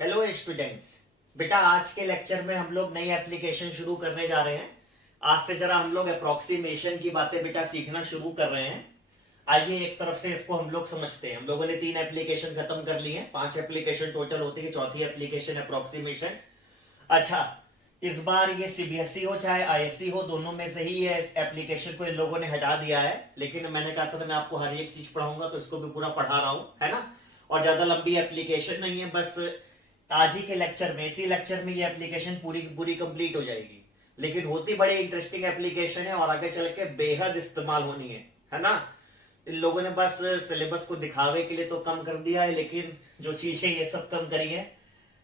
Hello students. बेटा आज के लेक्चर में हम लोग नई एप्लीकेशन शुरू करने जा रहे हैं। आज से जरा हम लोग अप्रोक्सीमेशन की बातें बेटा सीखना शुरू कर रहे हैं। आइए एक तरफ से इसको हम लोग समझते हैं। हम लोगों ने 3 एप्लीकेशन खत्म कर ली हैं, 5 एप्लीकेशन टोटल होती है, चौथी एप्लीकेशन अप्रोक्सीमेशन। अच्छा, इस बार ये सीबीएसई हो चाहे आईएससी हो, दोनों में से ही ये एप्लीकेशन को इन लोगों ने हटा दिया है। लेकिन मैंने कहा था मैं आपको हर एक चीज पढ़ाऊंगा, तो इसको भी पूरा पढ़ा रहा हूं, है ना। और ज्यादा लंबी एप्लीकेशन नहीं है, बस आज ही के लेक्चर में, इसी लेक्चर में ये एप्लीकेशन पूरी पूरी कंप्लीट हो जाएगी। लेकिन होती बड़ी इंटरेस्टिंग एप्लीकेशन है और आगे चल के बेहद इस्तेमाल होनी है ना। इन लोगों ने बस सिलेबस को दिखावे के लिए तो कम कर दिया है, लेकिन जो चीजें ये सब कम करी है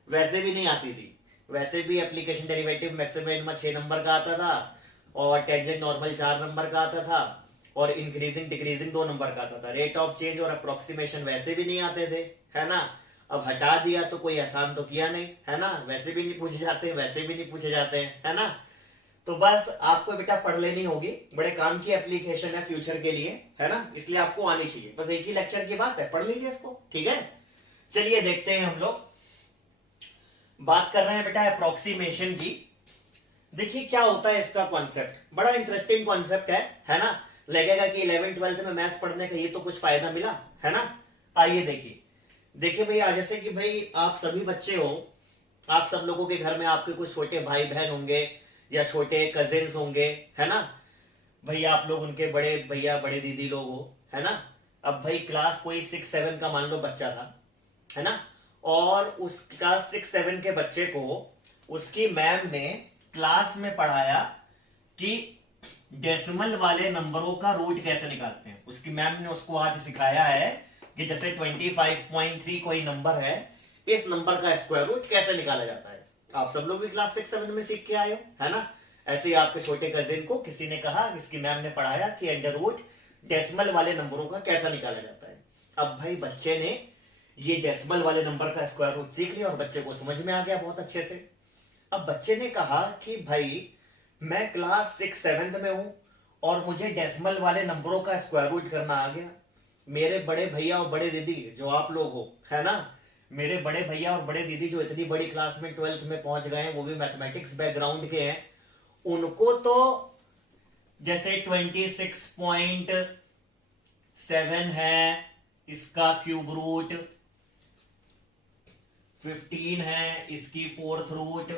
वैसे भी नहीं आती थी। वैसे भी एप्लीकेशन डेरिवेटिव मैक्सिमम 6 नंबर का आता था, और टेंजेंट नॉर्मल 4 नंबर का आता था, और इंक्रीजिंग डिक्रीजिंग 2 नंबर का आता था। रेट ऑफ चेंज और अप्रोक्सीमेशन वैसे भी नहीं आते थे, है ना। अब हटा दिया तो कोई आसान तो किया नहीं, है ना। वैसे भी नहीं पूछे जाते, वैसे भी नहीं पूछे जाते हैं, है ना। तो बस आपको बेटा पढ़ लेनी होगी, बड़े काम की एप्लीकेशन है फ्यूचर के लिए, है ना। इसलिए आपको आनी चाहिए, बस एक ही लेक्चर की बात है, पढ़ लीजिए इसको, ठीक है। चलिए देखते हैं, हम लोग बात कर रहे हैं बेटा अप्रोक्सीमेशन की। देखिए क्या होता है इसका कॉन्सेप्ट, बड़ा इंटरेस्टिंग कॉन्सेप्ट है ना। लगेगा कि 11th-12th में मैथ्स पढ़ने का ये तो कुछ फायदा मिला, है ना। आइए देखिए देखिए भैया, जैसे कि भाई आप सभी बच्चे हो, आप सब लोगों के घर में आपके कुछ छोटे भाई बहन होंगे या छोटे कजिन्स होंगे, है ना। भैया आप लोग उनके बड़े भैया बड़े दीदी लोग हो, है ना। अब भाई क्लास कोई 6-7 का मान लो बच्चा था, है ना। और उस क्लास 6-7 के बच्चे को उसकी मैम ने क्लास में पढ़ाया कि डेसिमल वाले नंबरों का रूट कैसे निकालते हैं। उसकी मैम ने उसको आज सिखाया है कि जैसे 25.3 कोई नंबर है, इस नंबर का स्क्वायर रूट कैसे निकाला जाता है। आप सब लोग भी क्लास 6-7 में सीख के आए हो, है ना। ऐसे ही आपके छोटे कजिन को किसी ने कहा, इसकी मैम ने पढ़ाया कि अंडर रूट डेसिमल वाले नंबरों का कैसा निकाला जाता है। अब भाई बच्चे ने ये डेसिमल वाले नंबर का स्क्वायर रूट सीख लिया और बच्चे को समझ में आ गया बहुत अच्छे से। अब बच्चे ने कहा कि भाई मैं क्लास 6-7 में हूं और मुझे डेसिमल वाले नंबरों का स्क्वायर रूट करना आ गया। मेरे बड़े भैया और बड़े दीदी जो आप लोग हो, है ना, मेरे बड़े भैया और बड़े दीदी जो इतनी बड़ी क्लास में 12th में पहुंच गए हैं, वो भी मैथमेटिक्स बैकग्राउंड के हैं, उनको तो जैसे 26.7 है, इसका क्यूब रूट 15 है, इसकी फोर्थ रूट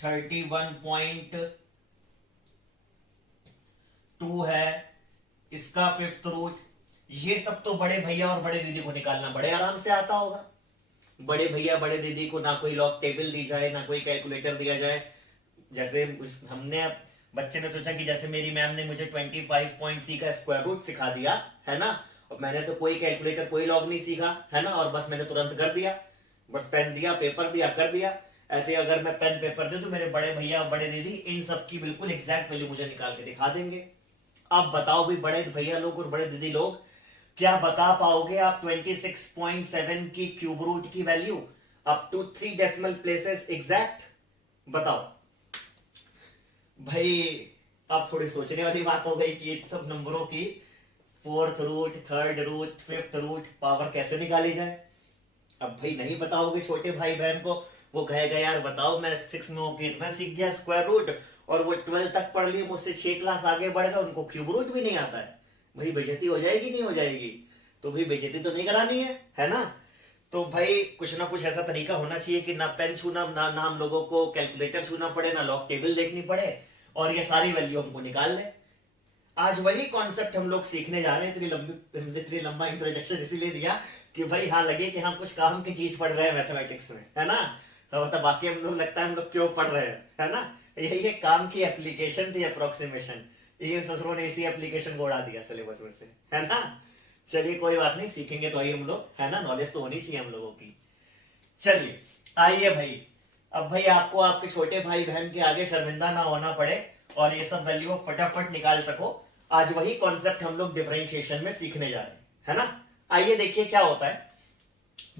31.2 है, इसका फिफ्थ रूट, ये सब तो बड़े भैया और बड़े दीदी को निकालना बड़े आराम से आता होगा। बड़े भैया बड़े दीदी को ना कोई लॉग टेबल दी जाए, ना कोई कैलकुलेटर दिया जाए। जैसे हमने बच्चे ने सोचा कि जैसे मेरी मैम ने मुझे 25.3 का स्क्वायर रूट सिखा दिया, है ना, और मैंने तो कोई कैलकुलेटर कोई लॉग नहीं सीखा, है ना, और बस मैंने तुरंत कर दिया, बस पेन दिया पेपर दिया कर दिया। ऐसे अगर मैं पेन पेपर दे तो मेरे बड़े भैया बड़े दीदी इन सब की बिल्कुल एग्जैक्ट वैल्यू मुझे निकाल के दिखा देंगे। अब बताओ भी बड़े भैया लोग और बड़े दीदी लोग, क्या बता पाओगे आप 26.7 की क्यूब रूट की value up to 3 decimal places exact? बताओ भाई। अब थोड़ी सोचने वाली बात हो गई कि ये सब नंबरों की fourth root, third root, fifth root power कैसे निकाली जाए। अब भाई नहीं बताओगे छोटे भाई बहन को, वो कहेगा यार बताओ मैं 6 में होकर इतना सीख गया स्क्वायर रूट, और वो 12 तक पढ़ लिए, मुझसे 6 क्लास आगे बढ़ गया, उनको क्यूब रूट भी नहीं आता है। भाई बेइज्जती हो जाएगी नहीं हो जाएगी? तो भाई बेइज्जती तो नहीं करानी है ना। तो भाई कुछ ना कुछ ऐसा तरीका होना चाहिए कि ना पेन छूना, ना हम लोगों को कैलकुलेटर छूना पड़े, ना लॉग टेबल देखनी पड़े, और ये सारी वैल्यू हमको निकाल ले। आज वही कॉन्सेप्ट हम लोग सीखने जा रहे हैं। इतनी लंबा इंट्रोडक्शन इसीलिए दिया कि भाई हाँ लगे कि हम कुछ काम की चीज पढ़ रहे हैं मैथमेटिक्स में, है ना। तो मतलब बाकी हम लोग लगता है हम लोग क्यों पढ़ रहे हैं, है ना। यही एक काम की एप्लीकेशन थी अप्रोक्सीमेशन, ये ससुरों ने इसी एप्लीकेशन को उड़ा दिया सिलेबस में से, है ना। चलिए कोई बात नहीं, सीखेंगे तो आइए हम लोग, है ना, नॉलेज तो होनी चाहिए हम लोगों की। चलिए आइए भाई, अब भाई आपको आपके छोटे भाई बहन के आगे शर्मिंदा ना होना पड़े और ये सब वैल्यू फटाफट निकाल सको। आज वही कॉन्सेप्ट हम लोग डिफरेंशिएशन में सीखने जा रहे हैं, है ना। आइए देखिए क्या होता है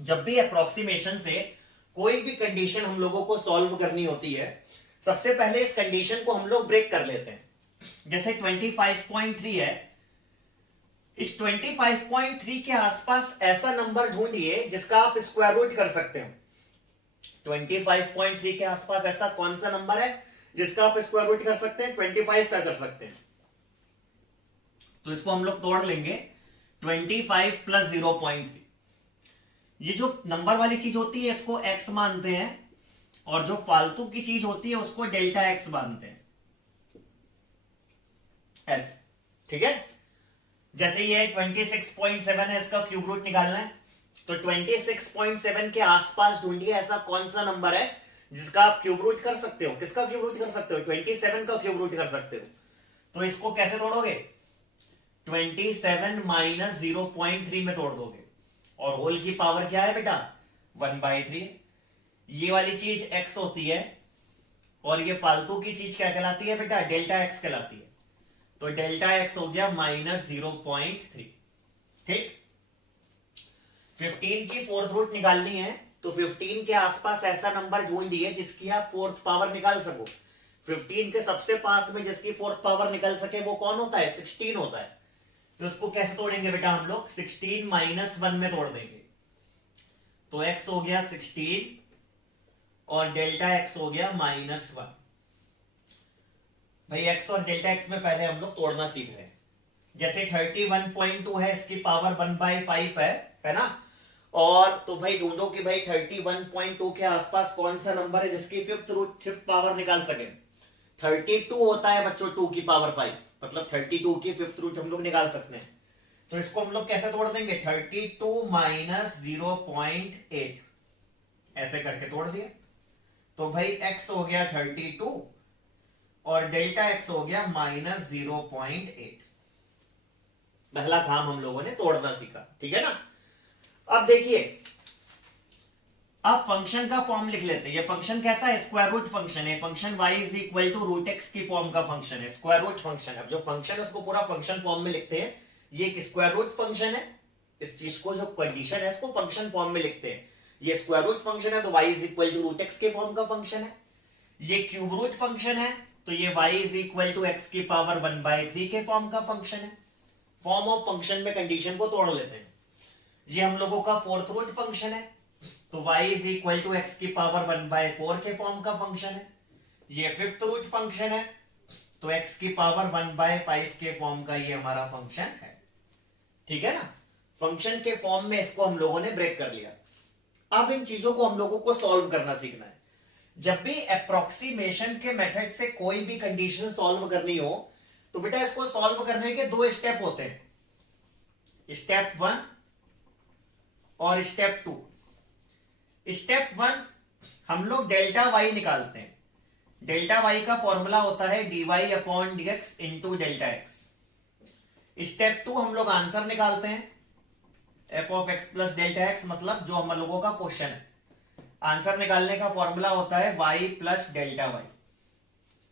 जब भी अप्रोक्सीमेशन से कोई भी कंडीशन हम लोगों को सॉल्व करनी होती है। सबसे पहले इस कंडीशन को हम लोग ब्रेक कर लेते हैं। जैसे 25.3 है, इस 25.3 के आसपास ऐसा नंबर ढूंढिए जिसका आप स्क्वायर रूट कर सकते हो। 25.3 के आसपास ऐसा कौन सा नंबर है जिसका आप स्क्वायर रूट कर सकते हैं? 25 का कर सकते हैं। तो इसको हम लोग तोड़ लेंगे 25 प्लस 0.3। ये जो नंबर वाली चीज होती है इसको x मानते हैं, और जो फालतू की चीज होती है उसको डेल्टा x मानते हैं, ऐसे। ठीक है, जैसे ये 26.7 है, इसका क्यूब रूट निकालना है, तो 26.7 के आसपास ढूंढिए ऐसा कौन सा नंबर है जिसका आप क्यूब रूट कर सकते हो। किसका क्यूब रूट कर सकते हो? 27 का क्यूब रूट कर सकते हो। तो इसको कैसे तोड़ोगे? 27 माइनस 0.3 में तोड़ दोगे, और होल की पावर क्या है बेटा? 1/3। ये वाली चीज x होती है, और ये फालतू की चीज क्या कहलाती है बेटा? डेल्टा x कहलाती है। तो डेल्टा x हो गया माइनस 0.3। ठीक, 15 की फोर्थ रूट निकालनी है, तो 15 के आसपास ऐसा नंबर ढूंढिए जिसकी आप फोर्थ पावर निकाल सको। 15 के सबसे पास में जिसकी फोर्थ पावर निकल सके वो कौन होता है? 16 होता है। तो उसको कैसे तोड़ेंगे बेटा हम लोग? 16 माइनस 1 में तोड़ देंगे। तो x हो गया 16 और डेल्टा x हो गया -1। भाई x और डेल्टा x में पहले हम लोग तोड़ना सीख रहे हैं। जैसे 31.2 है, इसकी पावर 1/5 है ना? और तो भाई ढूंढो कि भाई 31.2 के आसपास कौन सा नंबर है जिसकी फिफ्थ पावर निकाल सके। 32 होता है बच्चों 2 की पावर 5, मतलब 32 की फिफ्थ रूट हम लोग निकाल सकते हैं। तो इसको हम लोग कैसे तोड़ देंगे? 32 माइनस 0.8 ऐसे करके तोड़ दिया। तो भाई x हो गया 32 और डेल्टा x हो गया -0.8। पहला काम हम लोगों ने तोड़ना सीखा। ठीक है ना? अब देखिए, अब फंक्शन का फॉर्म लिख लेते हैं। ये फंक्शन कैसा है? स्क्वायर रूट फंक्शन है। Function y is equal to root x की फॉर्म का फंक्शन है, स्क्वायर रूट फंक्शन। अब जो फंक्शन है उसको पूरा फंक्शन फॉर्म में लिखते हैं। ये एक स्क्वायर रूट फंक्शन है। इस चीज को जो कंडीशन है इसको फंक्शन फॉर्म में लिखते हैं। ये स्क्वायर रूट फंक्शन है तो y is equal to root x के फॉर्म का फंक्शन है। ये क्यूब रूट फंक्शन है तो ये y is equal to x की पावर 1/3 के फॉर्म का फंक्शन है। फॉर्म ऑफ फंक्शन में कंडीशन को तोड़ लेते हैं। ये हम लोगों का फोर्थ रूट फंक्शन है, तो y is equal to x की पावर 1/4 के फॉर्म का फंक्शन है। ये फिफ्थ रूट फंक्शन है, तो x की पावर 1/5 के फॉर्म का ये हमारा फंक्शन है। ठीक है ना? फंक्शन के फॉर्म में इसको हम लोगों ने ब्रेक कर लिया। अब इन चीजों को हम लोगों को सॉल्व करना सीखना है। जब भी अप्रोक्सीमेशन के मेथड से कोई भी कंडीशन सॉल्व करनी हो तो बेटा इसको सॉल्व करने के 2 स्टेप होते हैं, स्टेप 1 और स्टेप 2। स्टेप 1 हम लोग डेल्टा y निकालते हैं। डेल्टा y का फॉर्मूला होता है dy/dx into delta x। Step 2 हम लोग आंसर निकालते हैं f of x plus delta x, मतलब जो हम लोगों का क्वेश्चन है। आंसर निकालने का फॉर्मूला होता है y प्लस डेल्टा y।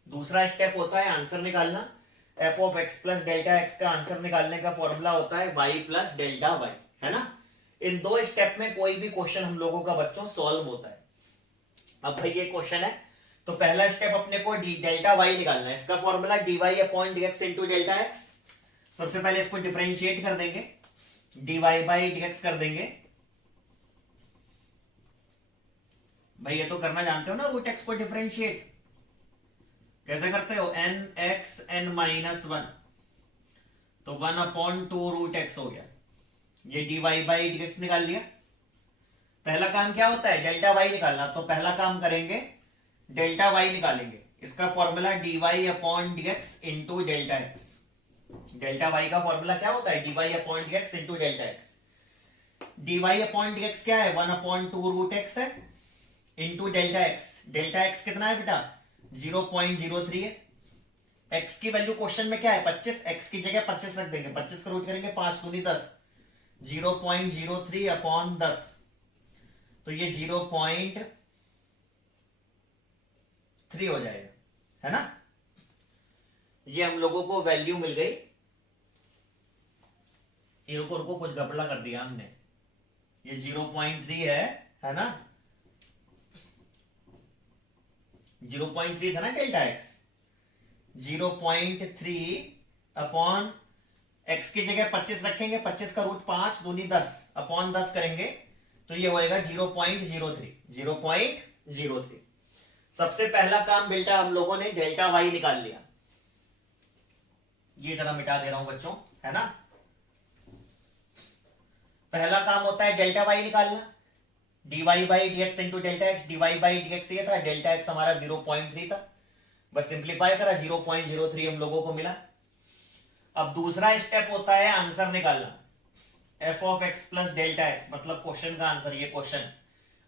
दूसरा स्टेप होता है आंसर निकालना। f of x plus delta x का आंसर निकालने का फॉर्मूला होता है y प्लस डेल्टा y, है ना? इन 2 स्टेप में कोई भी क्वेश्चन हम लोगों का बच्चों सॉल्व होता है। अब भाई ये क्वेश्चन है तो पहला स्टेप अपने को डेल्टा y निकालना है। इसका formula dy/dx into delta x। सबसे पहले इसको डिफरेंशिएट कर देंगे, dy/dx कर देंगे। भाई ये तो करना जानते हो ना, रूट एक्स को डिफरेंशिएट कैसे करते हो? n(x(n-1), तो 1/2 रूट एक्स हो गया। ये dy/dx निकाल लिया। पहला काम क्या होता है? डेल्टा y निकालना। तो पहला काम करेंगे डेल्टा y निकालेंगे। इसका formula dy/dx into delta x। Delta y का फॉर्मूला क्या होता है? dy/dx into delta x। dy/dx क्या है? 1/2 रूट एक्स है into delta x. Delta x कितना है बेटा? 0.03 है। x की वैल्यू क्वेश्चन में क्या है? 25। x की जगह 25 रख देंगे। 25 का रूट करेंगे 5 दूनी 10, 0.03 अपॉन 10, तो ये 0.3 हो जाएगा, है ना? ये हम लोगों को वैल्यू मिल गई। रुको कुछ गपला कर दिया हमने। ये 0.3 है ना? 0.3 था ना डेल्टा एक्स। 0.3 अपॉन x की जगह 25 रखेंगे, 25 का रूट 5 दूनी 10 अपॉन 10 करेंगे तो ये होएगा 0.03। 0.03 0.03। सबसे पहला काम बेटा हम लोगों ने डेल्टा वाई निकाल लिया, ये जरा मिटा दे रहा हूं बच्चों, है ना। पहला काम होता है डेल्टा वाई निकालना, dy by dx into delta x. dy by dx ये था, डेल्टा एक्स हमारा 0.3 था, बस सिंप्लीफाई करा 0.03 हम लोगों को मिला। अब दूसरा स्टेप होता है आंसर निकालना, f of x plus delta x, मतलब क्वेश्चन का आंसर। ये क्वेश्चन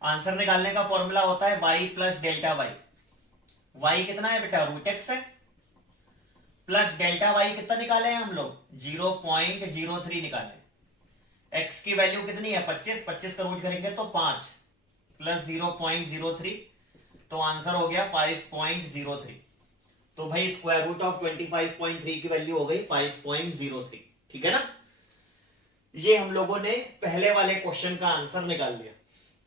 आंसर निकालने का फॉर्मूला होता है y plus delta y. y कितना है बेटा, रूट एक्स है, प्लस डेल्टा y कितना निकाले हैं हम लोग, 0.03 निकाले। x की वैल्यू कितनी है 25, 25 का रूट करेंगे तो 5 प्लस 0.03, तो आंसर हो गया 5.03। तो भाई स्क्वायर रूट ऑफ 25.3 की वैल्यू हो गई 5.03, ठीक है ना। ये हम लोगों ने पहले वाले क्वेश्चन का आंसर निकाल लिया।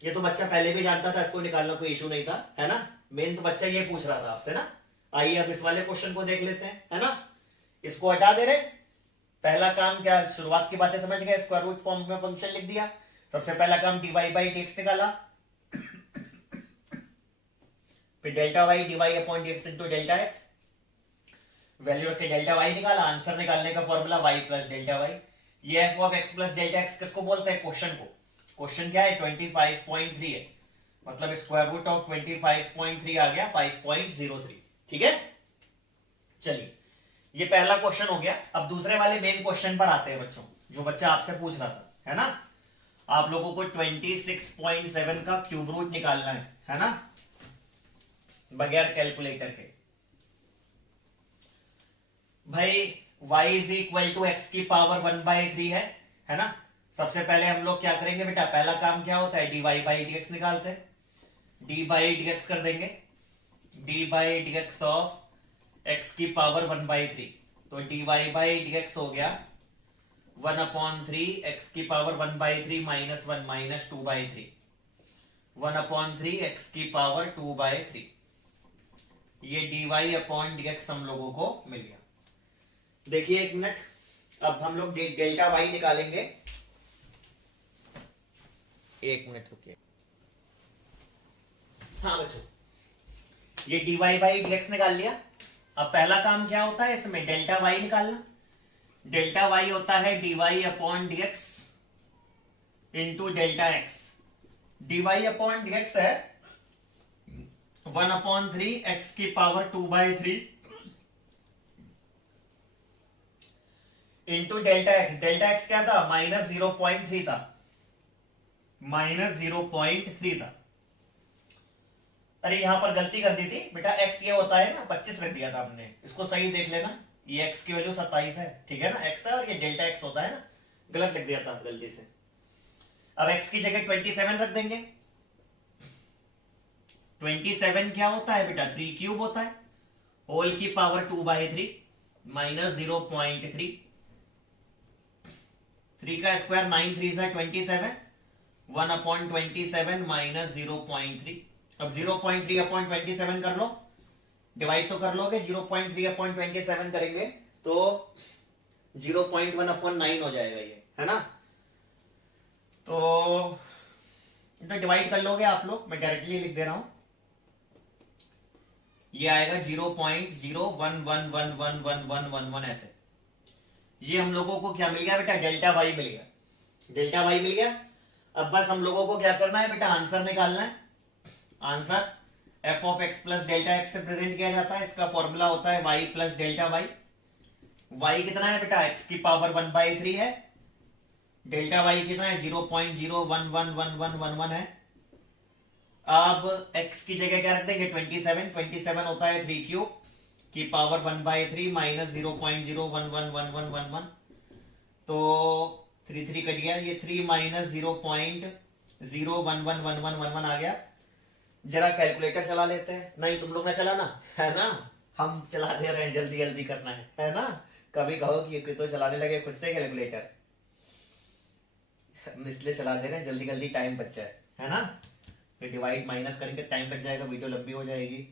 ये तो बच्चा पहले भी जानता था, इसको निकालना कोई इशू नहीं था, है ना। मेन तो बच्चा ये पूछ रहा था आपसे ना। आइए अब इस वाले क्वेश्चन को देख लेते हैं, है ना। इसको हटा दे रहे, पहला काम क्या, शुरुआत की बातें समझ गए, स्क्वायर रूट फॉर्म में फंक्शन लिख दिया। सबसे पहला काम dy बाई dx निकाला, फिर delta Y dy upon dx into delta X, value रख के डेल्टा वाई निकाला। आंसर निकालने का formula y plus delta Y. ये F of x plus delta X किसको बोलते हैं, क्वेश्चन को। क्वेश्चन क्या है 25.3 है, मतलब स्क्वायर रूट ऑफ 25.3 आ गया 5.03, ठीक है। चलिए ये पहला क्वेश्चन हो गया। अब दूसरे वाले मेन क्वेश्चन पर आते हैं बच्चों, जो बच्चा आपसे पूछ रहा था, है ना। आप लोगों को 26.7 का क्यूब रूट निकालना है ना, बगैर कैलकुलेटर के। भाई y is equal to x की पावर 1/3 है ना। सबसे पहले हम लोग क्या करेंगे बेटा, पहला काम क्या होता है dy बाई dx निकालते हैं, d बाई dx कर देंगे, d by dx of x की पावर 1/3, तो dy बाई dx हो गया 1/3 x की पावर 1/3 माइनस 1 माइनस 2/3, 1/3 x की पावर 2/3। ये dy अपॉन dx हम लोगों को मिल गया। देखिए एक मिनट, अब हम लोग डेल्टा वाई निकालेंगे, एक मिनट रुकिए। हाँ बच्चों, ये dy बाई dx निकाल लिया। अब पहला काम क्या होता है इसमें, डेल्टा वाई निकालना। डेल्टा वाई होता है dy upon dx into delta x. dy upon dx है 1/3 x की power 2/3 into delta x. Delta x क्या था, माइनस 0.3 था, माइनस 0.3 था। अरे यहां पर गलती कर दी थी बेटा, x ये होता है ना 25 रख दिया था हमने, इसको सही देख लेना। ये x की वैल्यू 27 है, ठीक है ना, x है, और ये डेल्टा x होता है ना, गलत लिख दिया था गलती से। अब x की जगह 27 रख देंगे। 27 क्या होता है बेटा, 3 क्यूब होता है, होल की पावर 2/3 माइनस 0.3, 3 का स्क्वायर 9 3 है 27, 1/27 माइनस 0.3। अब 0.3 अपॉन 27 कर लो, डिवाइड तो कर लोगे, 0.3 अपॉन 27 करेंगे तो 0.1 अपॉन 9 हो जाएगा ये, है ना। तो डिवाइड कर लोगे आप लोग, मैं डायरेक्टली लिख दे रहा हूं, ये आएगा 0.01111111 ऐसे। ये हम लोगों को क्या मिल गया बेटा, डेल्टा वाई मिल गया, डेल्टा वाई मिल गया। अब बस हम लोगों को क्या करना है बेटा, आंसर निकालना है। Answer f of x plus delta x से प्रेजेंट किया जाता है, इसका फॉर्मूला होता है y plus delta y. y कितना है बेटा, x की पावर 1/3 है, डेल्टा y कितना है 0.011111 है। अब x की जगह क्या रख देंगे 27, 27 होता है 3 क्यूब की पावर 1/3 माइनस 0.011111, तो 3 3 कट गया, ये 3 माइनस 0.011111 आ गया। जरा कैलकुलेटर चला लेते हैं, नहीं तुम लोग ना चलाना, है ना, हम चला दे रहे हैं, जल्दी जल्दी करना है ना। कभी कहो कि तो चलाने लगे खुद से कैलकुलेटर, हम इसलिए चला दे रहे हैं जल्दी जल्दी टाइम बच जाए, है ना। फिर डिवाइड माइनस करेंगे, टाइम बच जाएगा, वीडियो लंबी हो जाएगी।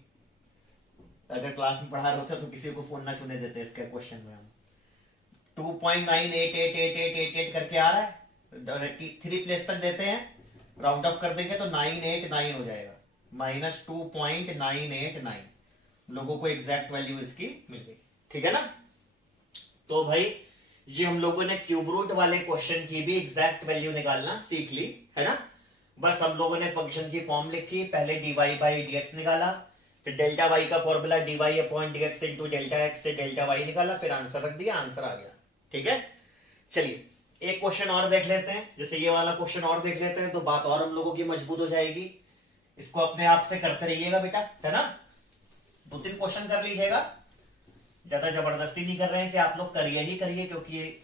अगर क्लास में पढ़ा रहे होते तो किसी को फोन ना छूने देते इसके क्वेश्चन में। हम 2.988888 करके आ रहा है, 3 प्लेस तक देते हैं, राउंड ऑफ कर देंगे तो 989 हो जाएगा, -2.989 लोगों को एग्जैक्ट वैल्यू इसकी मिल गई। ठीक है ना। तो भाई ये हम लोगों ने क्यूब रूट वाले क्वेश्चन की भी एग्जैक्ट वैल्यू निकालना सीख ली है ना। बस हम लोगों ने फंक्शन की फॉर्म लिखी, पहले dy बाई dx निकाला, फिर डेल्टा y का formula dy upon dx into delta x से डेल्टा y निकाला, फिर आंसर रख दिया, आंसर आ गया। ठीक है। चलिए एक क्वेश्चन और देख लेते हैं, जैसे ये वाला क्वेश्चन और देख लेते हैं तो बात और हम लोगों की मजबूत हो जाएगी। इसको अपने आप से करते रहिएगा बेटा, है ना। 2-3 क्वेश्चन कर लीजिएगा, ज्यादा जबरदस्ती नहीं कर रहे हैं कि आप लोग करिए ही करिए, क्योंकि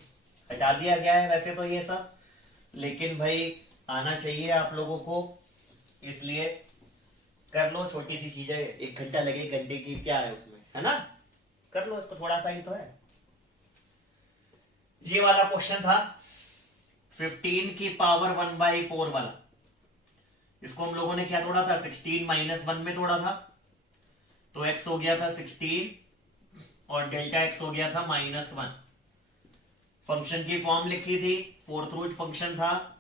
हटा दिया गया है वैसे तो ये सब, लेकिन भाई आना चाहिए आप लोगों को, इसलिए कर लो। छोटी सी चीज है, 1 घंटा लगे, घंटे की क्या है उसमें, है ना। कर लो इसको, थोड़ा सा ही तो है। ये वाला क्वेश्चन था 15 की पावर 1/4 वाला। इसको हम लोगों ने क्या तोड़ा था, 16 - 1 में तोड़ा था, तो x हो गया था 16 और डेल्टा x हो गया था -1। फंक्शन की फॉर्म लिखी थी, फोर्थ रूट फंक्शन था।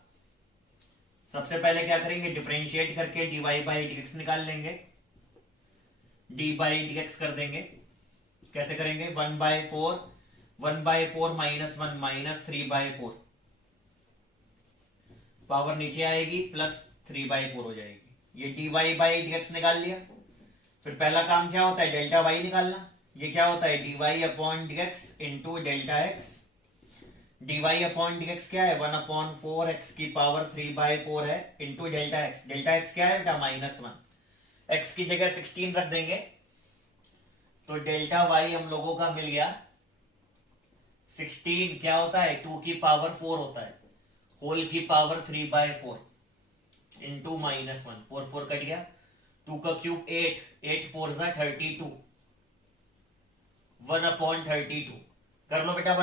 सबसे पहले क्या करेंगे, डिफरेंशिएट करके dy बाई dx निकाल लेंगे, d बाई dx कर देंगे। कैसे करेंगे, 1/4 1/4 -1 -3/4, पावर नीचे आएगी प्लस 3/4 हो जाएगी। ये dy बाई dx निकाल लिया। फिर पहला काम क्या होता है, डेल्टा y निकालना। ये क्या होता है, dy upon dx into delta x। dy upon dx क्या है, 1/4 x की पावर 3/4 है into delta x। Delta x क्या है बेटा, -1। x की जगह 16 रख देंगे, तो डेल्टा y हम लोगों का मिल गया 16 क्या होता है, 2 की पावर 4 होता है, होल की पावर 3/4 इंटू -1। 4 कट गया, 2 का क्यूब 8, 8 4 32, 1/32 कर लो बेटा।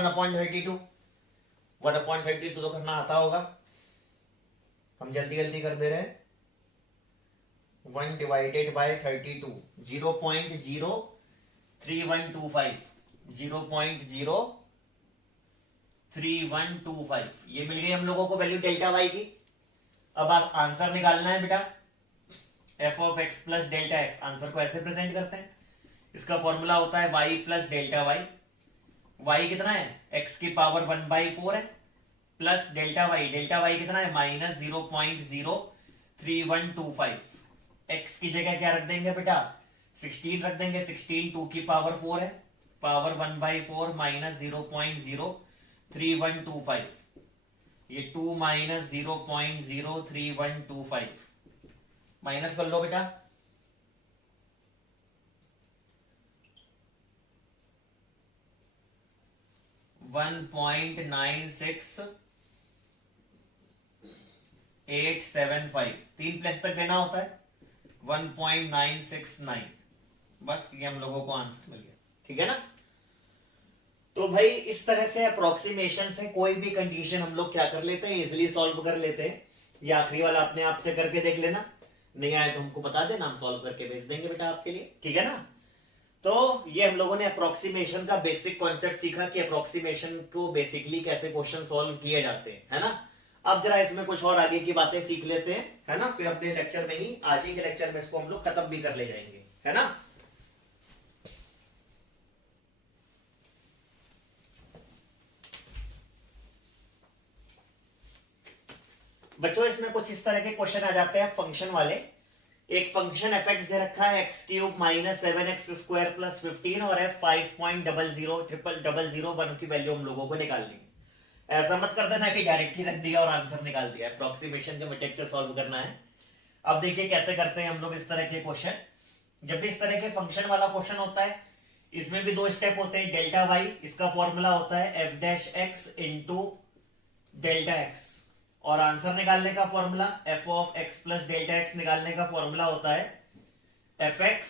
1/32 तो करना आता होगा, हम जल्दी जल्दी कर दे रहे हैं। 1 डिवाइडेड बाय 32, 0.03125, 0.03125 ये मिल गई हम लोगों को वैल्यू डेल्टा वाई की। अब आप आंसर निकालना है बेटा, F of x plus delta x. Answer को ऐसे प्रेजेंट करते हैं, इसका फॉर्मूला होता है y plus delta y. y कितना है, x की पावर 1/4 है, plus delta y, delta y कितना है, -0.03125। x की जगह क्या रख देंगे बेटा, 16 रख देंगे। 16 2 की पावर 4 है, पावर 1/4 -0.03125, ये 2 -0.03125 माइनस कर लो बेटा। $1.96875, 3 प्लस तक देना होता है, 1.969। बस ये हम लोगों को आंसर मिल गया। ठीक है ना। तो भाई इस तरह से अप्रोक्सीमेशन से कोई भी कंडीशन हम लोग क्या कर लेते हैं, इजिली सॉल्व कर लेते हैं। ये आखिरी वाला अपने आप से करके देख लेना, नहीं आए तो हमको बता देना, हम सॉल्व करके भेज देंगे बेटा आपके लिए। ठीक है ना। तो ये हम लोगों ने अप्रोक्सीमेशन का बेसिक कॉन्सेप्ट सीखा कि अप्रोक्सीमेशन को बेसिकली कैसे क्वेश्चन सॉल्व किए जाते हैं, है ना। अब जरा इसमें कुछ और आगे की बातें सीख लेते हैं, है ना, फिर अपने लेक्चर में ही, आज ही के लेक्चर में इसको हम लोग खत्म भी कर ले जाएंगे, है ना। बच्चों इसमें कुछ इस तरह के क्वेश्चन आ जाते हैं फंक्शन वाले। एक फंक्शन एफ एक्स दे रखा है, x³ -7x² + 15 और f 5.000001 की वैल्यू हम लोगों को निकालनी है। ऐसा मत कर देना कि डायरेक्टली रख दिया और आंसर निकाल दिया, अप्रोक्सीमेशन के मेथड से सॉल्व करना है। अब देखिए कैसे करते हैं हम लोग इस तरह के क्वेश्चन। जब भी इस तरह के फंक्शन वाला क्वेश्चन होता है, इसमें भी 2 स्टेप होते हैं। डेल्टा वाई, इसका फॉर्मूला होता है f' इंटू डेल्टा एक्स, और आंसर निकालने का formula f of x plus delta x निकालने का फॉर्मूला होता है fx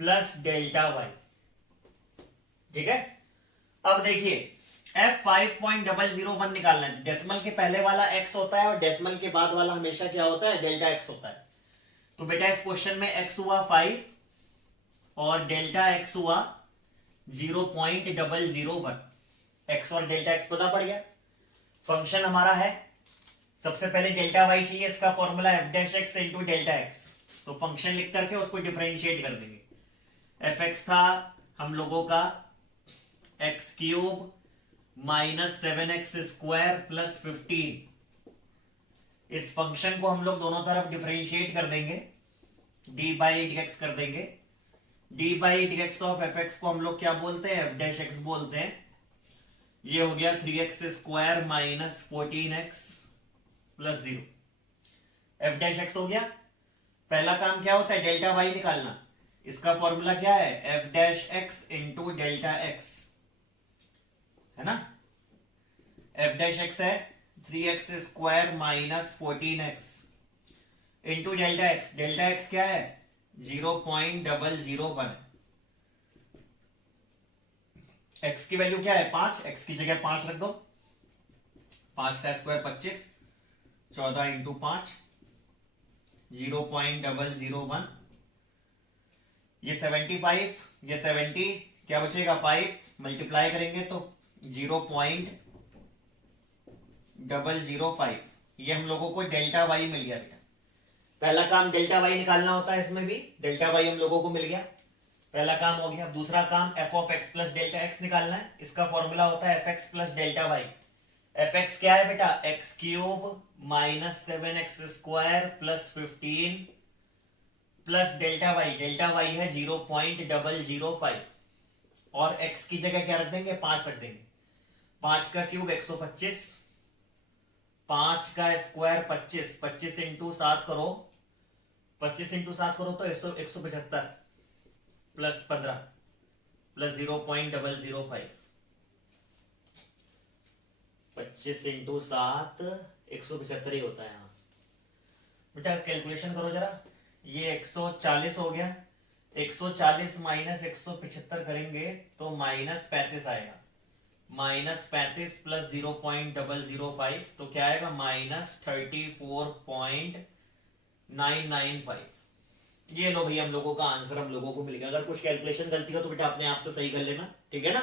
प्लस डेल्टा वाई। ठीक है। अब देखिए f 5.001 निकालना है। डेसिमल के पहले वाला x होता है और डेसिमल के बाद वाला हमेशा क्या होता है, डेल्टा x होता है। तो बेटा इस क्वेश्चन में x हुआ 5 और डेल्टा x हुआ 0.001। x और डेल्टा x पता पड़ गया। फंक्शन हमारा है, सबसे पहले डेल्टा वाई चाहिए, इसका formula f' into delta x. तो फंक्शन लिख करके उसको डिफरेंशिएट कर देंगे। एफ एक्स था हम लोगों का x cube minus 7x square plus 15। इस फंक्शन को हम लोग दोनों तरफ डिफरेंशिएट कर देंगे, डी बाई डी एक्स कर देंगे। D by D x of F x को हम लोग क्या बोलते हैं, एफ डैश एक्स बोलते हैं। ये हो गया 3x square minus 14x plus 0। F dash x हो गया। पहला काम क्या होता है, डेल्टा वाई निकालना। इसका फॉर्मूला क्या है, F dash x into delta x, है ना। एफ डैश एक्स है 3x square minus 14x into delta x. Delta x क्या है, 0.001। x की वैल्यू क्या है 5, x की जगह 5 रख दो। 5 का स्क्वायर 25, 14 इंटू 5 0.001। ये 75, ये 70, क्या बचेगा 5, मल्टीप्लाई करेंगे तो 0.005। ये हम लोगों को डेल्टा वाई मिल गया। पहला काम डेल्टा वाई निकालना होता है, इसमें भी डेल्टा वाई हम लोगों को मिल गया, पहला काम हो गया। दूसरा काम f of x plus delta x निकालना है। इसका फॉर्मूला होता है f x plus delta y. F x क्या है बेटा, x cube minus 7x square plus 15 plus delta y. Delta y है 0.005 और x की जगह क्या रख देंगे, 5 रख देंगे। 5 का क्यूब 125, 5 का स्क्वायर 25, 25 इंटू 7 करो, 25 इंटू 7 करो तो 175 प्लस 15 प्लस 0.005। 25 इंटू 7 175 ही होता है। हाँ बेटा कैलकुलेशन करो जरा, ये 140 हो गया। 140 माइनस 175 करेंगे तो माइनस 35 आएगा। माइनस 35 प्लस 0.005 तो क्या आएगा, माइनस 34.995। ये लो भैया हम लोगों का आंसर हम लोगों को मिल गया। अगर कुछ कैलकुलेशन गलती हो तो बेटा अपने आप से सही कर लेना, ठीक है ना।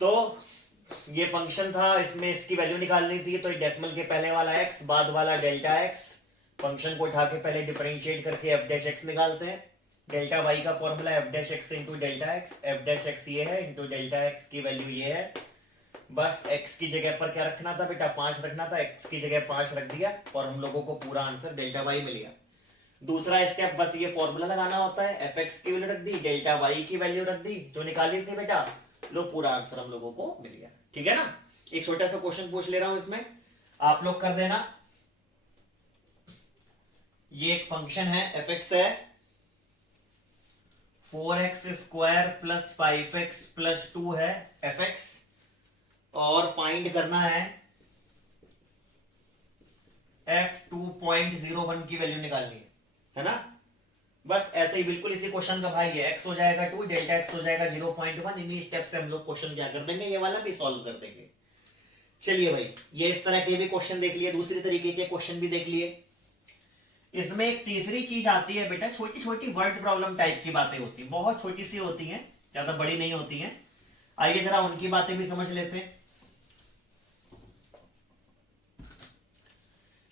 तो ये फंक्शन था, इसमें इसकी वैल्यू निकालनी थी, तो डेसिमल के पहले वाला x बाद वाला डेल्टा x। फंक्शन को उठा के पहले डिफरेंशिएट करके एफ डैश एक्स निकालते हैं। डेल्टा वाई का formula F dash x into delta x. F dash x ये है इंटू डेल्टा एक्स की वैल्यू ये है। बस x की जगह पर क्या रखना था बेटा, 5 रखना था। x की जगह 5 रख दिया और हम लोगों को पूरा आंसर डेल्टा वाई मिल गया। दूसरा स्टेप बस ये फॉर्मूला लगाना होता है। एफ एक्स की वैल्यू रख दी, डेल्टा वाई की वैल्यू रख दी जो निकाली थी बेटा, लो पूरा आंसर हम लोगों को मिल गया, ठीक है ना। एक छोटा सा क्वेश्चन पूछ ले रहा हूं, इसमें आप लोग कर देना। ये एक फंक्शन है एफ एक्स है 4x square plus 5x plus 2 है एफ एक्स, और फाइंड करना है f 2.01 की वैल्यू निकालनी है ना। बस ऐसे ही बिल्कुल इसी क्वेश्चन का भाई है, x हो जाएगा 2, डेल्टा x हो जाएगा 0.1। इन्हीं स्टेप से हम लोग क्वेश्चन क्या कर देंगे, ये वाला भी सॉल्व कर देंगे। चलिए भाई, ये इस तरह के भी क्वेश्चन देख लिए, दूसरी तरीके के क्वेश्चन भी देख लिए। इसमें एक तीसरी चीज आती है बेटा, छोटी छोटी वर्ड प्रॉब्लम टाइप की बातें होती है, बहुत छोटी सी होती हैं, ज्यादा बड़ी नहीं होती हैं। आइए जरा उनकी बातें भी समझ लेते हैं।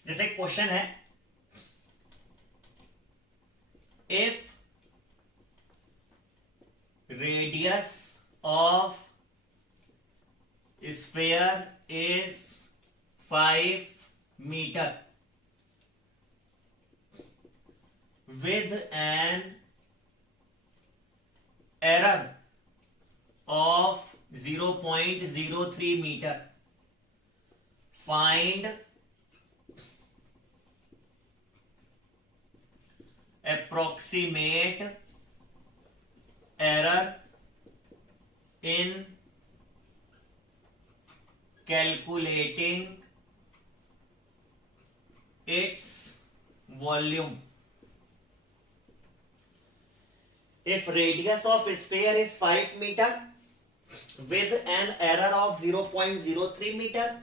जैसे क्वेश्चन है, if radius of sphere is 5 metre with an error of 0.03 meter, find approximate error in calculating its volume. If radius of sphere is 5 meter with an error of 0.03 meter,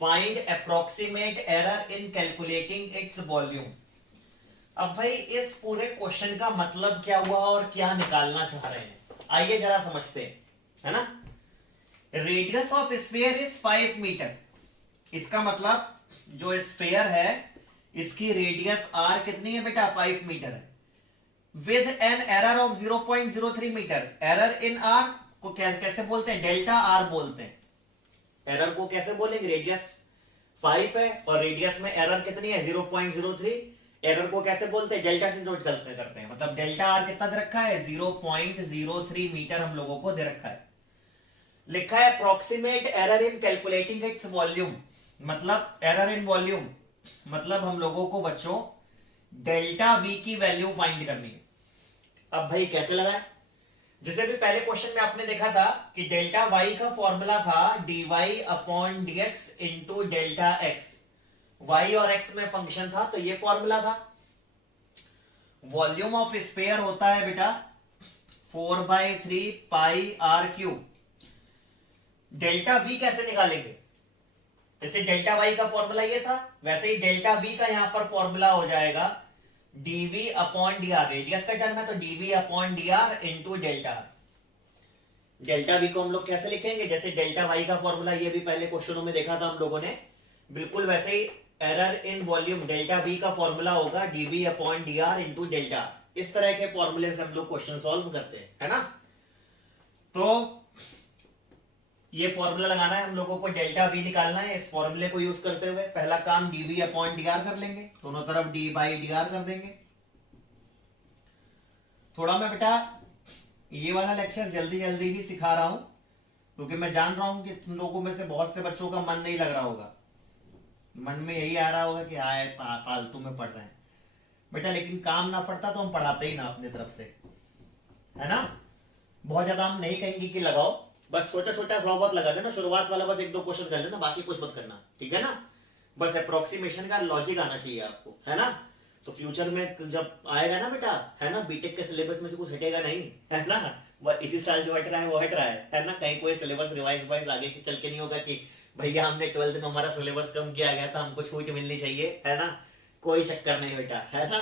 find approximate error in calculating its volume. अब भाई इस पूरे question का मतलब क्या हुआ और क्या निकालना चाह रहे हैं, आइए जरा समझते हैं, है ना। Radius of sphere is 5 metre. इसका मतलब जो स्फीयर है इसकी रेडियस r कितनी है बेटा 5 मीटर है, with an error of 0.03 metre. Error in r को कैसे बोलते हैं, डेल्टा r बोलते हैं। एरर को कैसे बोलेंगे, रेडियस 5 है और रेडियस में एरर कितनी है 0.03। एरर को कैसे बोलते हैं, डेल्टा से नोट करते हैं, मतलब डेल्टा आर कितना दे रखा है 0.03 मीटर हम लोगों को दे रखा है। लिखा है approximate error in calculating its volume, मतलब एरर इन वॉल्यूम मतलब हम लोगों को बच्चों डेल्टा वी की वैल्यू फाइंड करनी है। अब भाई कैसे लगाए, जैसे भी पहले क्वेश्चन में आपने देखा था कि डेल्टा वाई का फॉर्मूला था dy upon dx into delta x, y और x में फंक्शन था तो ये फॉर्मूला था। वॉल्यूम ऑफ स्फीयर होता है बेटा 4/3 पाई आर क्यूब। डेल्टा v कैसे निकालेंगे, जैसे डेल्टा y का फॉर्मूला ये था वैसे ही डेल्टा v का यहां पर फॉर्मूला हो जाएगा dv अपॉन dr, रेडियस का टर्म है तो dv upon dr into delta. Delta v को हम लोग कैसे लिखेंगे, जैसे डेल्टा y का फॉर्मूला ये भी पहले क्वेश्चनों में देखा था हम लोगों ने, बिल्कुल वैसे ही error in volume delta v का फॉर्मूला होगा dv upon dr into delta. इस तरह के फॉर्मूले से हम लोग क्वेश्चन सॉल्व करते हैं, है ना। तो ये फॉर्मूला लगाना है हम लोगों को, डेल्टा v निकालना है। इस फॉर्मूले को यूज करते हुए पहला काम dv अपॉन dr कर लेंगे, दोनों तरफ d बाई dr कर देंगे। थोड़ा मैं बेटा ये वाला लेक्चर जल्दी जल्दी ही सिखा रहा हूं क्योंकि मैं जान रहा हूं कि तुम लोगों में से बहुत से बच्चों का मन नहीं लग रहा होगा, मन में यही आ रहा होगा कि आए फालतू में पढ़ रहे हैं बेटा, लेकिन काम ना पड़ता तो हम पढ़ाते ही ना अपनी तरफ से, है ना। बहुत ज्यादा हम नहीं कहेंगे कि लगाओ, बस छोटा छोटा थोड़ा बहुत लगा देना, शुरुआत वाला बस 1-2 क्वेश्चन कर लेना, बाकी कुछ मत करना, ठीक है ना। बस अप्रोक्सीमेशन का लॉजिक आना चाहिए आपको, है ना। तो फ्यूचर में जब आएगा ना बेटा, है ना, बीटेक के सिलेबस में से कुछ हटेगा नहीं, है ना। वह इसी साल जो हट रहा है वो हट रहा है ना। कहीं कोई सिलेबस रिवाइज वाइज आगे चल के नहीं होगा कि भैया हमने 12th में हमारा सिलेबस कम किया गया था, हमको छूट मिलनी चाहिए, है ना। कोई चक्कर नहीं बेटा, है ना।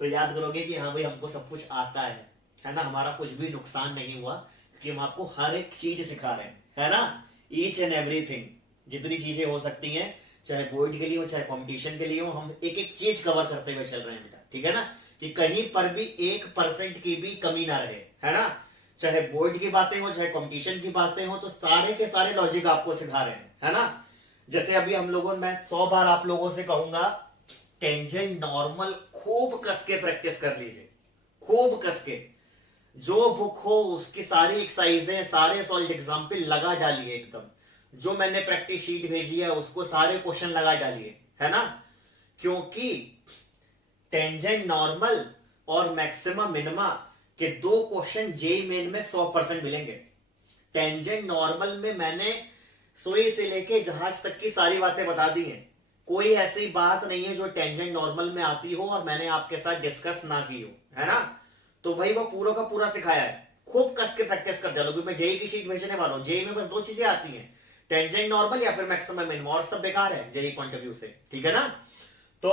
तो याद करोगे कि हाँ भाई हमको सब कुछ आता है ना, हमारा कुछ भी नुकसान नहीं हुआ क्योंकि हम आपको हर एक चीज सिखा रहे हैं, है ना। ईच एंड एवरीथिंग, जितनी चीजें हो सकती हैं, चाहे बोर्ड के लिए हो चाहे कॉम्पिटिशन के लिए हो, हम एक एक चीज कवर करते हुए चल रहे हैं बेटा, ठीक है ना। कि कहीं पर भी 1% की भी कमी ना रहे, है ना। चाहे बोर्ड की बातें हो चाहे कॉम्पिटिशन की बातें हो, तो सारे के सारे लॉजिक आपको सिखा रहे हैं, है ना। जैसे अभी हम लोगों, मैं 100 बार आप लोगों से कहूंगा टेंजेंट नॉर्मल खूब कस के प्रैक्टिस कर लीजिए, खूब कस के। जो बुक हो उसकी सारी एक्सरसाइजें, सारे सॉल्व एग्जाम्पल लगा डालिए एकदम। जो मैंने प्रैक्टिस शीट भेजी है उसको सारे क्वेश्चन लगा डालिए, है ना। क्योंकि टेंजेंट नॉर्मल और मैक्सिमम मिनिमा के 2 क्वेश्चन जेईई मेन में 100% मिलेंगे। टेंजेंट नॉर्मल में मैंने सुई से लेके जहाज तक की सारी बातें बता दी हैं, कोई ऐसी बात नहीं है जो टेंजेंट नॉर्मल में आती हो और मैंने आपके साथ डिस्कस ना की हो, है ना। तो भाई वो पूरा का पूरा सिखाया है, खूब कस के प्रैक्टिस कर डालो। मैं जेईई की शीट भेजने वाला हूं, जेईई में बस 2 चीजें आती हैं, टेंजेंट नॉर्मल या फिर मैक्सिमम मिनिमम, और सब बेकार है जेईई पॉइंट ऑफ व्यू से, ठीक है ना। तो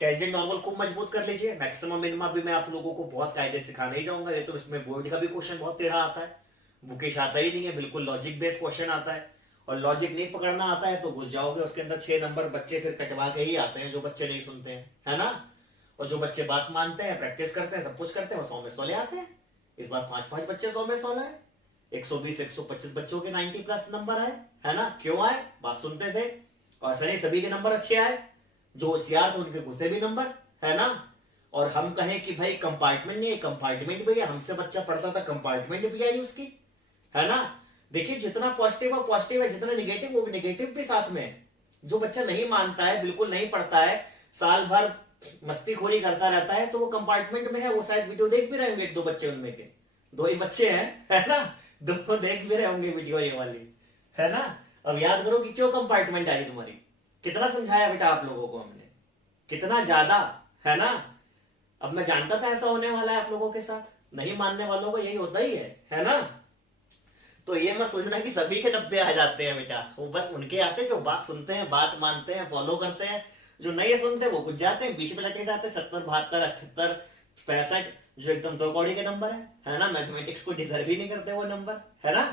टेंजेंट नॉर्मल खूब मजबूत कर लीजिए, मैक्सिमम मिनिमम भी मैं आप लोगों को बहुत कायदे सिखाने ही जाऊंगा। ये तो इसमें बोर्ड का भी क्वेश्चन बहुत टेढ़ा आता है, बुकिश आता ही नहीं है, बिल्कुल लॉजिक बेस्ड क्वेश्चन आता है। और लॉजिक नहीं पकड़ना आता है तो घुस जाओगे उसके अंदर, 6 नंबर बच्चे फिर कटवा के ही आते हैं, जो बच्चे नहीं सुनते हैं, है ना। और जो बच्चे बात मानते हैं, प्रैक्टिस करते हैं, सब कुछ करते हैं, वो 100 में 100 ले आते हैं। इस बार 5-5 बच्चे 100 में 100 लाए, 120-125 बच्चों के 90+ नंबर आए, है ना। क्यों आए, बात सुनते थे, और सही सभी के नंबर अच्छे आए, जो होशियार थे उनके घुसे भी नंबर, है ना। और हम कहें कि भाई कंपार्टमेंट नहीं है, कंपार्टमेंट भी है, हमसे बच्चा पढ़ता था कंपार्टमेंट भी आई उसकी, है ना। देखिए जितना पॉजिटिव है पॉजिटिव है, जितना निगेटिव वो भी निगेटिव भी साथ में। जो बच्चा नहीं मानता है, बिल्कुल नहीं पढ़ता है, साल भर मस्तीखोरी करता रहता है, तो वो कंपार्टमेंट में है। वो शायद वीडियो देख भी रहे होंगे 1-2 बच्चे, उनमें के 2 ही बच्चे हैं, है ना, 2 देख भी रहे होंगे वीडियो ये वाली, है ना। अब याद करो कि क्यों कंपार्टमेंट आई तुम्हारी, कितना समझाया बेटा आप लोगों को हमने, कितना ज्यादा, है ना। अब मैं जानता था ऐसा होने वाला है आप लोगों के साथ, नहीं मानने वालों को यही होता ही है ना। तो ये मत सोचना कि सभी के 90 आ जाते हैं बेटा, वो बस उनके आते हैं जो बात सुनते हैं, बात मानते हैं, फॉलो करते हैं। जो नहीं सुनते वो कुछ जाते हैं, बीच में लटे जाते हैं, 70, 72, 78, 65, जो एकदम 2 कौड़ी के नंबर है ना। मैथमेटिक्स को डिजर्व ही नहीं करते वो नंबर, है ना।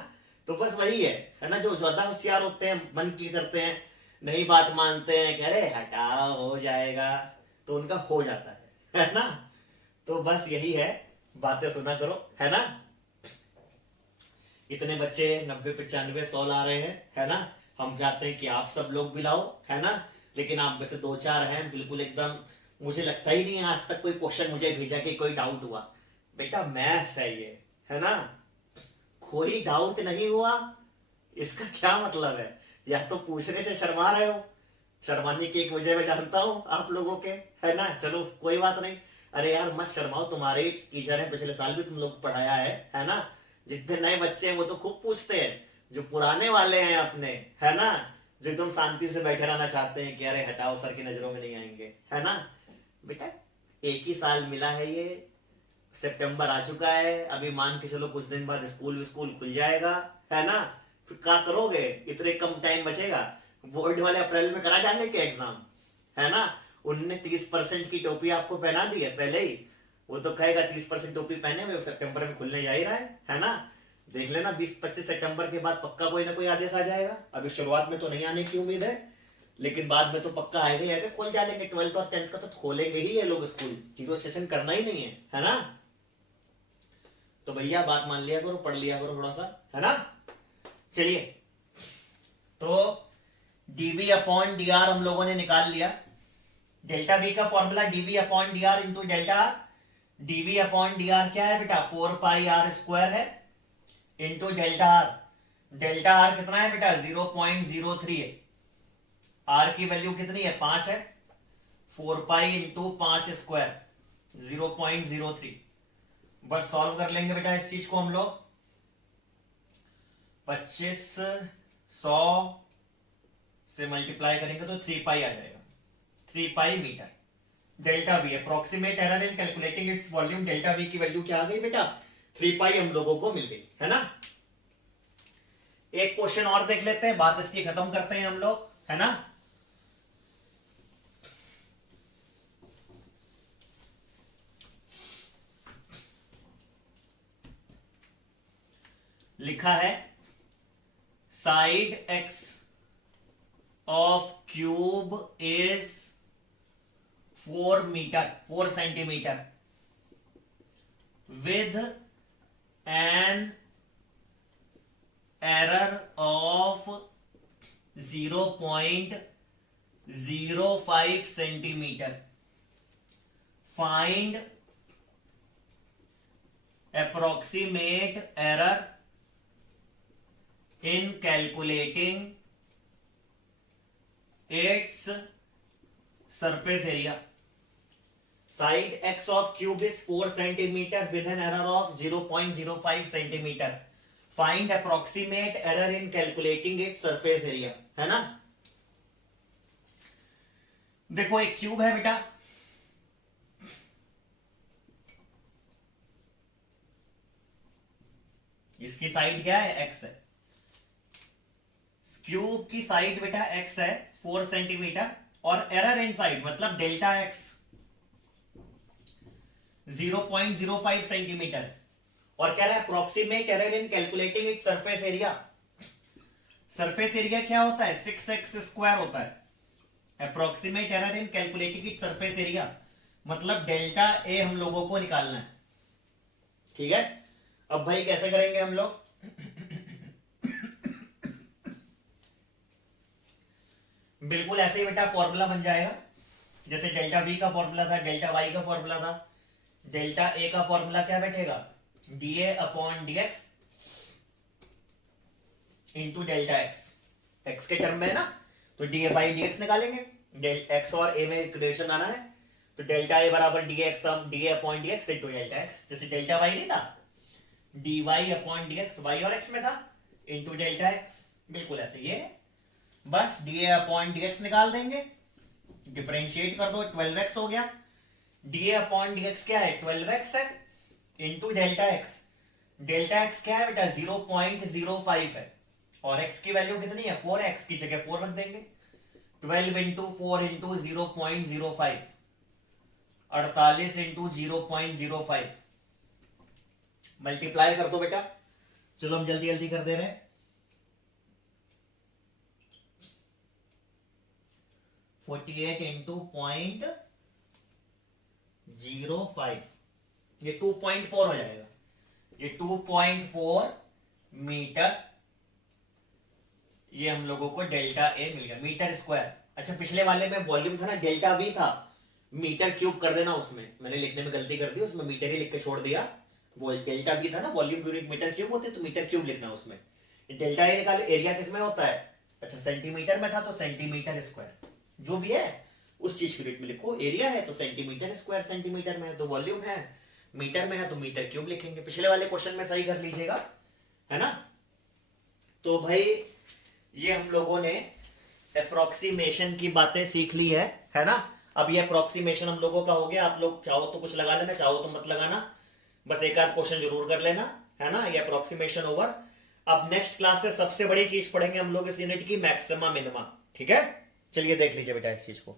तो बस वही है ना, जो ज्यादा होशियार होते हैं, मन की करते हैं, नहीं बात मानते हैं, कह रहे हटाओ हो जाएगा, तो उनका हो जाता है ना। तो बस यही है, बातें सुना करो, है ना। इतने बच्चे 90 95 100 ला रहे हैं, है ना। हम चाहते हैं कि आप सब लोग भी लाओ, है ना। लेकिन आप में से 2 4 हैं बिल्कुल एकदम, मुझे लगता ही नहीं है आज तक कोई क्वेश्चन मुझे भेजा कि कोई डाउट हुआ। बेटा मैथ्स है ये, है ना। कोई डाउट नहीं हुआ, इसका क्या मतलब है। या तो पूछने से शर्मा रहे हो, शर्माने की एक वजह मैं जानता हूं आप लोगों के, है ना। चलो कोई बात नहीं। अरे यार मत शर्माओ, तुम्हारे टीचर हैं, पिछले साल भी तुम लोग पढ़ाया है ना। जितने नए बच्चे हैं वो तो खूब पूछते हैं, जो पुराने वाले हैं अपने, है ना, जो एकदम शांति से बैठे रहना चाहते हैं कि अरे हटाओ सर की नजरों में नहीं आएंगे, है ना। बेटा एक ही साल मिला है ये, सितंबर आ चुका है, अभी मान के चलो कुछ दिन बाद स्कूल स्कूल खुल जाएगा, है ना। फिर क्या करोगे, इतने कम टाइम बचेगा। बोर्ड वाले अप्रैल में करा डालेंगे क्या एग्जाम, है ना। उनने 30% की टोपी आपको पहना दी है पहले ही, वो तो कहेगा 30% टोपी पहने हुए सितंबर में खुलने जा ही रहा है ना। देख लेना 20-25 सितंबर के बाद पक्का कोई ना कोई आदेश आ जाएगा। अभी शुरुआत में तो नहीं आने की उम्मीद है, लेकिन बाद में तो पक्का आएगा ही आएगा। खोल डालेंगे 12th और 10th का तो खोलेंगे ही ये लोग स्कूल, जीरो सेशन करना ही नहीं है ना। तो भैया बात मान लिया करो, पढ़ लिया करो थोड़ा सा, है ना। चलिए, तो dv अपॉन डी आर हम लोगों ने निकाल लिया। डेल्टा v का formula dv upon D R into delta R. dv upon D R क्या है बेटा, 4 पाई आर स्क्वायर है, into delta R. Delta R कितना है बेटा, 0.03 है। आर की वैल्यू कितनी है, 5 है। 4 पाई इंटू 5 स्क्वायर 0.03। बस सॉल्व कर लेंगे बेटा इस चीज को हम लोग। 2500 से मल्टीप्लाई करेंगे तो 3 पाई आ जाएगा, 3 pi metre. Delta V approximate error in calculating its volume, delta V की वैल्यू क्या आ गई बेटा, 3 पाई हम लोगों को मिल गई, है ना। एक क्वेश्चन और देख लेते हैं, बात इसकी खत्म करते हैं हम लोग, है ना। लिखा है side x of cube is 4 metre, 4 centimetre with an error of 0.05 centimetre. Find approximate error in calculating its surface area. Side x of cube is 4 centimeter with an error of 0.05 centimeter. Find approximate error in calculating its surface area, है ना। देखो एक cube है बेटा, इसकी side क्या है, x है। क्यूब की साइड बेटा x है 4 सेंटीमीटर, और एरर इन साइड मतलब डेल्टा x 0.05 सेंटीमीटर, और कह रहा है approximate error in calculating it surface area. Surface area क्या होता है, 6x स्क्वायर होता है। Approximate error in calculating it surface area मतलब डेल्टा ए हम लोगों को निकालना है, ठीक है। अब भाई कैसे करेंगे हम लोग, बिल्कुल ऐसे ही बेटा फॉर्मूला बन जाएगा, जैसे डेल्टा वी का फॉर्मूला था, डेल्टा वाई का फॉर्मूला था। डेल्टा ए का फॉर्मूला क्या बैठेगा, D A upon d x into delta x. X के टर्म में है ना, तो D A by D x निकालेंगे। एक्स और ए में इक्वेशन आना है, तो डेल्टा ए बराबर d x d A upon d x into delta x. जैसे डेल्टा वाई नहीं था, d y upon d x y और एक्स में था, इंटू डेल्टा एक्स। बिल्कुल ऐसे ये है, बस D A upon d x निकाल देंगे, डिफरेंशिएट कर दो, 12x हो गया। D A upon d x क्या है, 12x है, into delta x. Delta x क्या है बेटा, 0.05 है, और x की वैल्यू कितनी है, 4x की जगह 4 रख देंगे। 12 इंटू 4 इंटू 0.05, 48 इंटू 0.05, मल्टीप्लाई कर दो बेटा। चलो हम जल्दी जल्दी कर दे रहे हैं। 48 इंटू 0.05 0.05, ये 2.4 हो जाएगा, ये 2.4 मीटर, ये हम लोगों को डेल्टा ए मिल गया मीटर स्क्वायर। अच्छा पिछले वाले में वॉल्यूम था ना, डेल्टा वी था, मीटर क्यूब कर देना, उसमें मैंने लिखने में गलती कर दी, उसमें मीटर ही लिख के छोड़ दिया, वो डेल्टा वी था ना, वॉल्यूम यूनिट मीटर क्यूब होते, तो मीटर क्यूब लिखना उसमें। डेल्टा ए निकालो, एरिया किस में होता है, अच्छा सेंटीमीटर में था तो सेंटीमीटर स्क्वायर, जो भी है उस चीज के यूनिट में लिखो, एरिया है तो सेंटीमीटर स्क्वायर सेंटीमीटर में है, तो वॉल्यूम है मीटर में है तो मीटर क्यूब लिखेंगे। पिछले वाले क्वेश्चन में सही कर लीजिएगा, है ना। तो भाई ये हम लोगों ने अप्रोक्सीमेशन की बातें सीख ली है ना। अब ये अप्रोक्सीमेशन हम लोगों का हो गया, आप लोग चाहो तो कुछ लगा लेना, चाहो तो मत लगाना, बस एक आध क्वेश्चन जरूर कर लेना, है ना। ये अप्रोक्सीमेशन ओवर। अब नेक्स्ट क्लास से सबसे बड़ी चीज पढ़ेंगे हम लोग इस यूनिट की, मैक्सिमा मिनिमा, ठीक है। चलिए देख लीजिए बेटा इस चीज को।